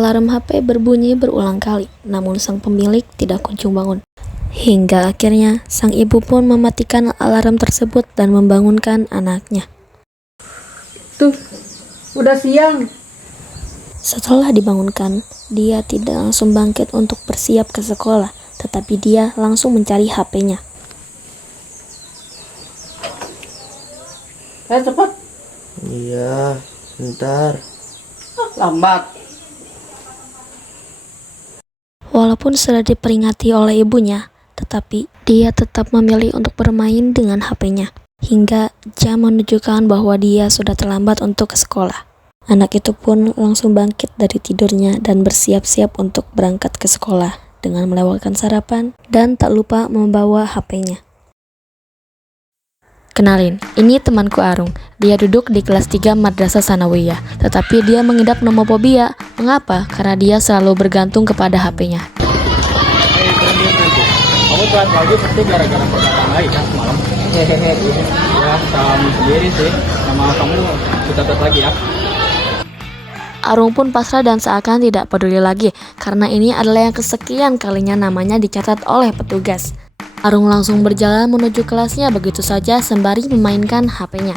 Alarm HP berbunyi berulang kali, namun sang pemilik tidak kunjung bangun. Hingga akhirnya, sang ibu pun mematikan alarm tersebut dan membangunkan anaknya. Tuh, udah siang. Setelah dibangunkan, dia tidak langsung bangkit untuk bersiap ke sekolah, tetapi dia langsung mencari HP-nya. Cepat. Iya, bentar. Lambat. Walaupun sudah diperingati oleh ibunya, tetapi dia tetap memilih untuk bermain dengan HP-nya. Hingga jam menunjukkan bahwa dia sudah terlambat untuk ke sekolah. Anak itu pun langsung bangkit dari tidurnya dan bersiap-siap untuk berangkat ke sekolah dengan melewatkan sarapan dan tak lupa membawa HP-nya. Kenalin, ini temanku Arung. Dia duduk di kelas 3 Madrasah Sanawiyah, tetapi dia mengidap nomofobia. Mengapa? Karena dia selalu bergantung kepada HP-nya. Kamu telat pagi pasti gara-gara perkataan lain ya semalam. Hehehe, ya salam sendiri sih. Sama kamu kita tes lagi ya. Arung pun pasrah dan seakan tidak peduli lagi, karena ini adalah yang kesekian kalinya namanya dicatat oleh petugas. Arung langsung berjalan menuju kelasnya begitu saja sembari memainkan HP-nya.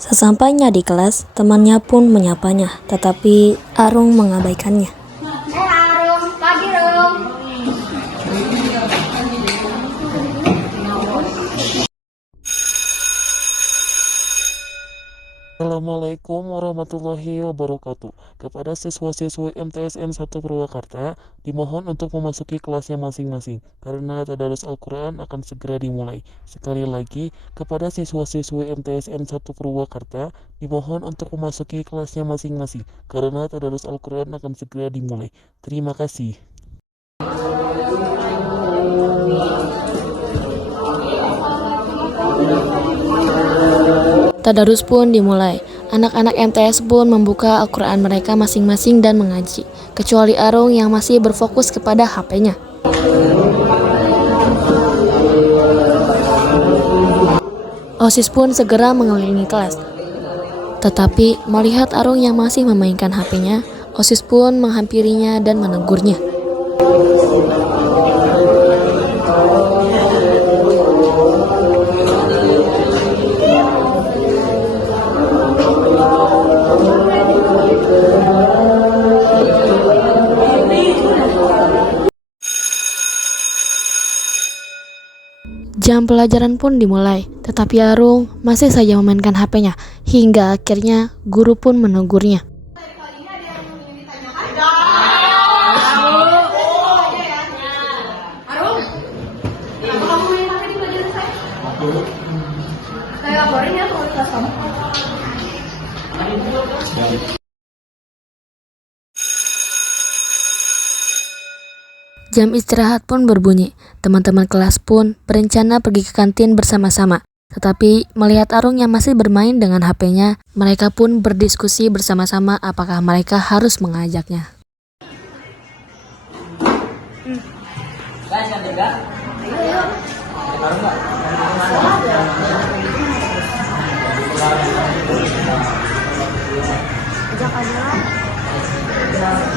Sesampainya di kelas, temannya pun menyapanya, tetapi Arung mengabaikannya. Arung, pagi Rum. Assalamualaikum warahmatullahi wabarakatuh. Kepada siswa-siswi MTSN 1 Purwakarta, dimohon untuk memasuki kelasnya masing-masing, karena tadarus Al-Quran akan segera dimulai. Sekali lagi, kepada siswa-siswi MTSN 1 Purwakarta, dimohon untuk memasuki kelasnya masing-masing, karena tadarus Al-Quran akan segera dimulai. Terima kasih. Tadarus pun dimulai. Anak-anak MTS pun membuka Al-Quran mereka masing-masing dan mengaji, kecuali Arung yang masih berfokus kepada HP-nya. OSIS pun segera mengelilingi kelas. Tetapi melihat Arung yang masih memainkan HP-nya, OSIS pun menghampirinya dan menegurnya. Jam pelajaran pun dimulai, tetapi Arung masih saja memainkan HP-nya, hingga akhirnya guru pun menegurnya. Arung, kenapa kamu main HP di pelajaran saya? Saya laporin ya ke kelas kamu. Jam istirahat pun berbunyi. Teman-teman kelas pun berencana pergi ke kantin bersama-sama. Tetapi melihat Arung yang masih bermain dengan HP-nya, mereka pun berdiskusi bersama-sama apakah mereka harus mengajaknya.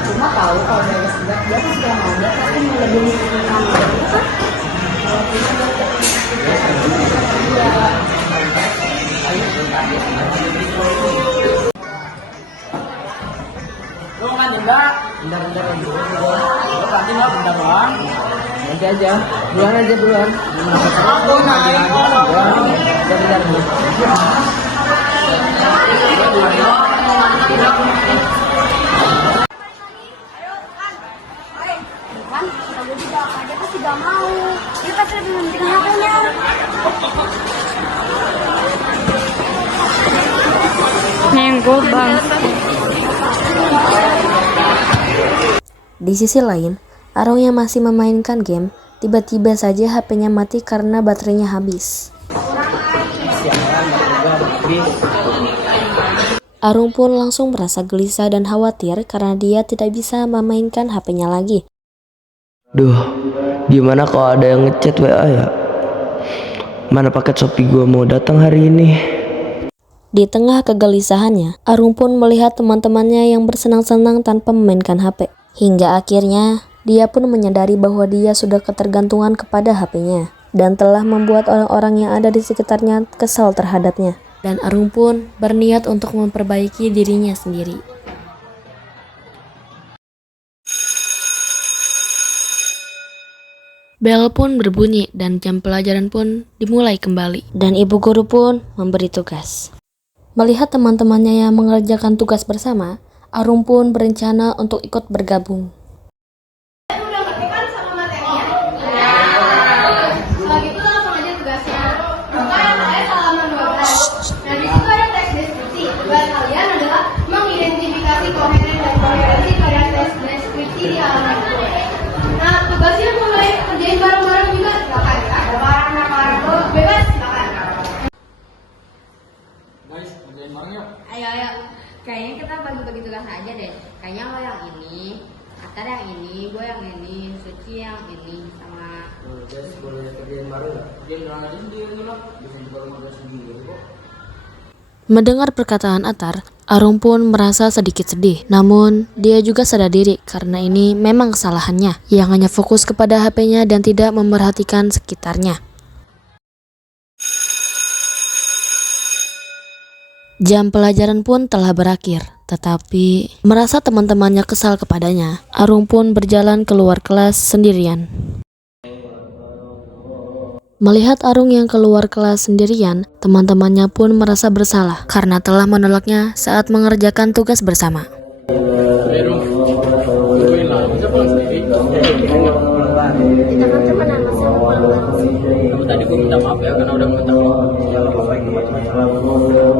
Cuma tahu kalau dia sudah pasti yang mau dia pasti lebih ngikutin kamu kan? Lu kan bentar nanti lah bentar doang. Nanti aja. Duluan aja duluan. Aku naik Kan, kalau juga aja pasti gak mau. Dia pasti lebih mementingkan HP-nya. Nyenggol bang. Di sisi lain, Arung yang masih memainkan game, tiba-tiba saja HP-nya mati karena baterainya habis. Arung pun langsung merasa gelisah dan khawatir karena dia tidak bisa memainkan HP-nya lagi. Duh, Gimana kalau ada yang ngechat WA ya? Mana paket Shopee gua mau datang hari ini? Di tengah kegelisahannya, Arung pun melihat teman-temannya yang bersenang-senang tanpa memainkan HP. Hingga akhirnya, dia pun menyadari bahwa dia sudah ketergantungan kepada HP-nya dan telah membuat orang-orang yang ada di sekitarnya kesal terhadapnya. Dan Arung pun berniat untuk memperbaiki dirinya sendiri. Bel pun berbunyi dan jam pelajaran pun dimulai kembali. Dan ibu guru pun memberi tugas. Melihat teman-temannya yang mengerjakan tugas bersama, Arung pun berencana untuk ikut bergabung. Udah ngerti kan sama materinya? Ya. Kalau gitu langsung aja tugasnya. Buka yang saya halaman 12. Nah di situ ada teks deskripsi. Tugas kalian adalah mengidentifikasi koheren dan koherensi pada teks deskripsi di halaman itu. Nah tugasnya mulai kerjain bareng-bareng juga. Silakan ya. Ada barang-barang bebas. Silakan. Guys, kerjain bareng yuk. Ayo, kayaknya kita bagi-bagi tugas aja deh. Kayaknya lo yang ini, Atar yang ini, gue yang ini, Suci yang ini, sama Guys, boleh kerjain bareng nggak? Kerjain bareng aja sendiri lah. Bisa juga rumah sendiri kok. Mendengar perkataan Atar, Arung pun merasa sedikit sedih. Namun, dia juga sadar diri karena ini memang kesalahannya yang hanya fokus kepada HP-nya dan tidak memperhatikan sekitarnya. Jam pelajaran pun telah berakhir, tetapi merasa teman-temannya kesal kepadanya, Arung pun berjalan keluar kelas sendirian. Melihat Arung yang keluar kelas sendirian, teman-temannya pun merasa bersalah karena telah menolaknya saat mengerjakan tugas bersama. Bero, tungguin lah. Bisa pulang sendiri. kita kan temenan, masa lo pulang bareng. Kamu tadi gue minta maaf ya karena udah mengentak.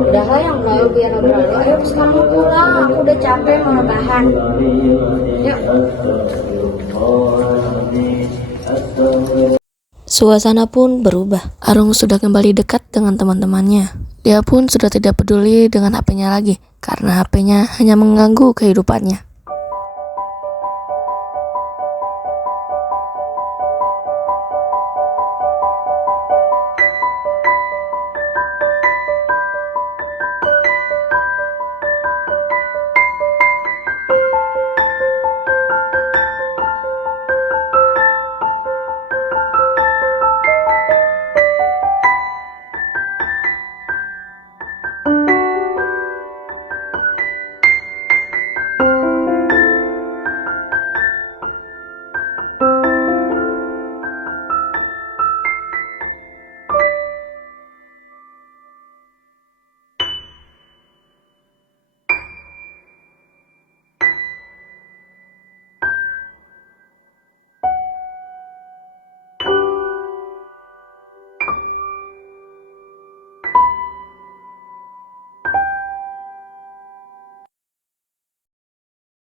Udah lah yang kalau biar ngobrol. Ayo sekarang mau pulang, aku udah capek mau rebahan. Yuk. Suasana pun berubah. Arung sudah kembali dekat dengan teman-temannya. Dia pun sudah tidak peduli dengan HP-nya lagi, karena HP-nya hanya mengganggu kehidupannya.